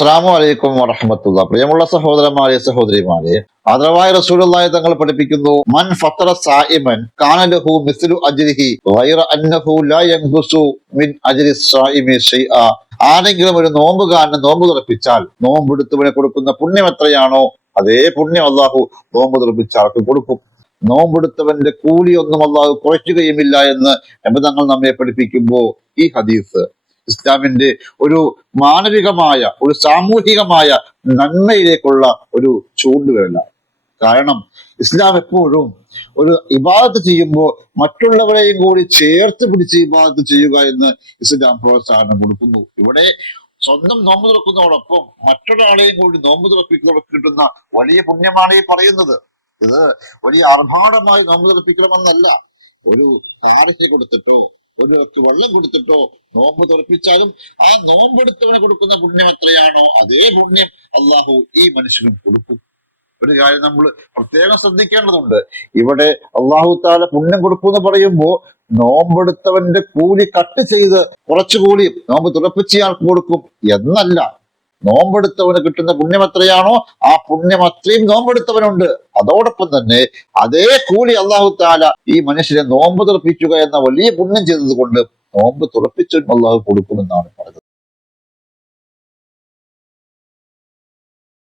അസ്സലാമു അലൈക്കും വറഹ്മത്തുള്ളാഹി. പ്രിയമുള്ള സഹോദരന്മാരെ സഹോദരിമാരെ, ആദരവായ റസൂലുള്ളാഹി തങ്ങൾ പഠിപ്പിക്കുന്നു, മൻ ഫത്തറ സായിമൻ കാന ലഹു മിസ്ലു അജ്രിഹി ഗൈറ അന്നഹു ലാ യൻഖുസു മിൻ അജ്രി സായിമി ഷൈഅ. ആരെങ്കിലും ഒരു നോമ്പുകാരന് നോമ്പ് തുറപ്പിച്ചാൽ നോമ്പെടുത്തവന് കൊടുക്കുന്ന പുണ്യം എത്രയാണോ അതേ പുണ്യം അള്ളാഹു നോമ്പ് തുറപ്പിച്ച ആൾക്ക് കൊടുക്കും. നോമ്പെടുത്തവന്റെ കൂലിയൊന്നും അള്ളാഹു കുറയ്ക്കുകയുമില്ല എന്ന് നബി തങ്ങൾ നമ്മെ പഠിപ്പിക്കുമ്പോൾ ഈ ഹദീസ് ഇസ്ലാമിന്റെ ഒരു മാനവികമായ ഒരു സാമൂഹികമായ നന്മയിലേക്കുള്ള ഒരു ചൂണ്ടുവരലാണ്. കാരണം ഇസ്ലാം എപ്പോഴും ഒരു ഇബാദത്ത് ചെയ്യുമ്പോൾ മറ്റുള്ളവരെയും കൂടി ചേർത്ത് പിടിച്ച് ഇബാദത്ത് ചെയ്യുക എന്ന് ഇസ്ലാം പ്രോത്സാഹനം കൊടുക്കുന്നു. ഇവിടെ സ്വന്തം നോമ്പ് തുറക്കുന്നതോടൊപ്പം മറ്റൊരാളെയും കൂടി നോമ്പ് തുറപ്പിക്കുന്നവർക്ക് കിട്ടുന്ന വലിയ പുണ്യമാണ് ഈ പറയുന്നത്. ഇത് വലിയ ആർഭാടമായി നോമ്പ് തുറപ്പിക്കണമെന്നല്ല. ഒരു കാരയ്ക്ക് കൊടുത്തിട്ടോ ഒരു വെള്ളം കൊടുത്തിട്ടോ നോമ്പ് തുറപ്പിച്ചാലും ആ നോമ്പെടുത്തവന് കൊടുക്കുന്ന പുണ്യം എത്രയാണോ അതേ പുണ്യം അള്ളാഹു ഈ മനുഷ്യനും കൊടുക്കും. ഒരു കാര്യം നമ്മൾ പ്രത്യേകം ശ്രദ്ധിക്കേണ്ടതുണ്ട്. ഇവിടെ അള്ളാഹു താല പുണ്യം കൊടുക്കുമെന്ന് പറയുമ്പോൾ നോമ്പെടുത്തവന്റെ കൂലി കട്ട് ചെയ്ത് കുറച്ചു കൂലി നോമ്പ് തുറപ്പിച്ചയാൾക്ക് കൊടുക്കും എന്നല്ല. നോമ്പെടുത്തവന് കിട്ടുന്ന പുണ്യം എത്രയാണോ ആ പുണ്യം അത്രയും നോമ്പെടുത്തവനുണ്ട്. അതോടൊപ്പം തന്നെ അതേ കൂലി അള്ളാഹു താല ഈ മനുഷ്യനെ നോമ്പ് തുറപ്പിക്കുക എന്ന വലിയ പുണ്യം ചെയ്തത് കൊണ്ട് നോമ്പ് തുറപ്പിച്ചും അള്ളാഹു കൊടുക്കുമെന്നാണ് പറഞ്ഞത്.